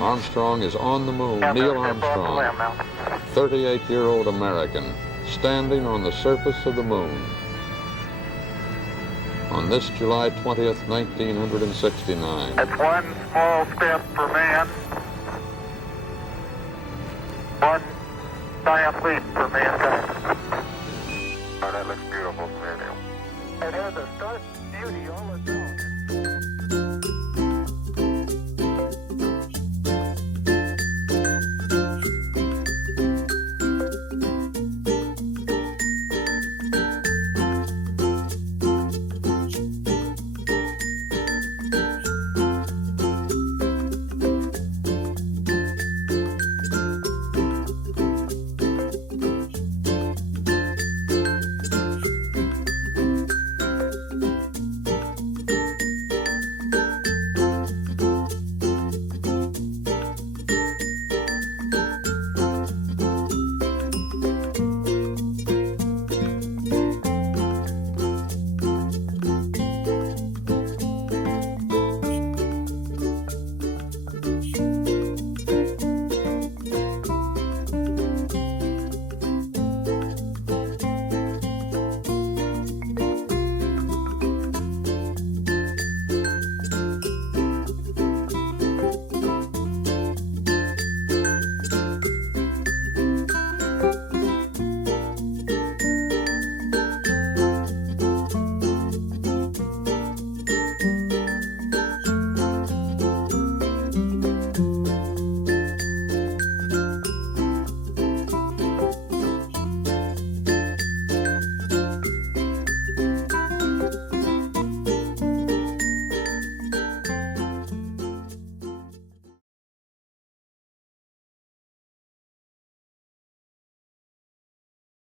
Armstrong is on the moon. Neil Armstrong, 38-year-old American, standing on the surface of the moon. On this July 20th, 1969. That's one small step for man, one giant leap for mankind.